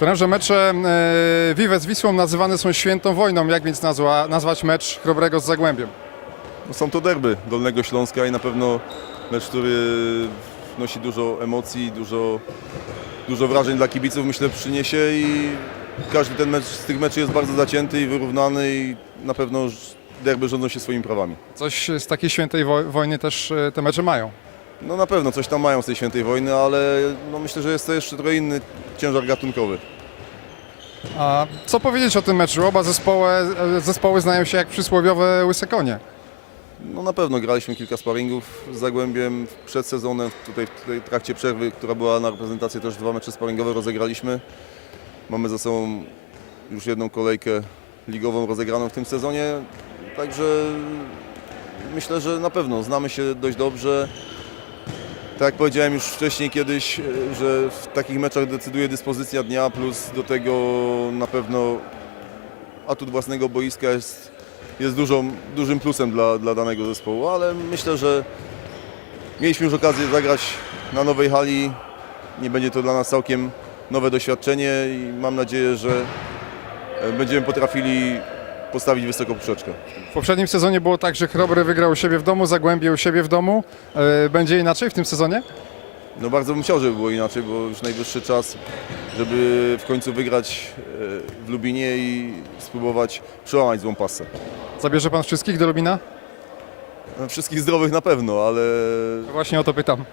Trenerze, mecze e, Vive z Wisłą nazywane są świętą wojną. Jak więc nazwa, nazwać mecz Chrobrego z Zagłębiem? No są to derby Dolnego Śląska i na pewno mecz, który wnosi dużo emocji, dużo, dużo wrażeń dla kibiców myślę przyniesie i każdy ten mecz z tych meczy jest bardzo zacięty i wyrównany i na pewno derby rządzą się swoimi prawami. Coś z takiej świętej wo- wojny też e, te mecze mają. No na pewno coś tam mają z tej świętej wojny, ale no myślę, że jest to jeszcze trochę inny ciężar gatunkowy. A co powiedzieć o tym meczu? Oba zespoły, zespoły znają się jak przysłowiowe łyse konie. No na pewno graliśmy kilka sparingów z Zagłębiem przed sezonem, tutaj w trakcie przerwy, która była na reprezentację też dwa mecze sparingowe rozegraliśmy. Mamy za sobą już jedną kolejkę ligową rozegraną w tym sezonie, także myślę, że na pewno znamy się dość dobrze. Tak jak powiedziałem już wcześniej kiedyś, e, że w takich meczach decyduje dyspozycja dnia, plus do tego na pewno atut własnego boiska jest jest dużą, dużym plusem dla, dla danego zespołu, ale myślę, że mieliśmy już okazję zagrać na nowej hali. Nie będzie to dla nas całkiem nowe doświadczenie i mam nadzieję, że e, będziemy potrafili postawić wysoką poprzeczkę. W poprzednim sezonie było tak, że Chrobry wygrał u siebie w domu, Zagłębie u siebie w domu. E, Będzie inaczej w tym sezonie? No bardzo bym chciał, żeby było inaczej, bo już najwyższy czas, żeby w końcu wygrać e, w Lubinie i spróbować przełamać złą pasę. Zabierze pan wszystkich do Lubina? No, Wszystkich zdrowych na pewno, ale Właśnie o to pytam.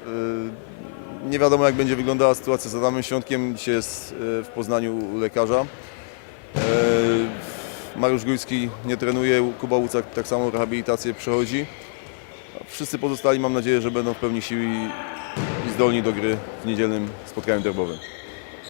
Nie wiadomo jak będzie wyglądała sytuacja z Adamem Świątkiem. Dzisiaj jest w Poznaniu u lekarza. Mariusz Górski nie trenuje, Kuba Łucak tak samo rehabilitację przechodzi. Wszyscy pozostali mam nadzieję, że będą w pełni sił i i zdolni do gry w niedzielnym spotkaniu derbowym.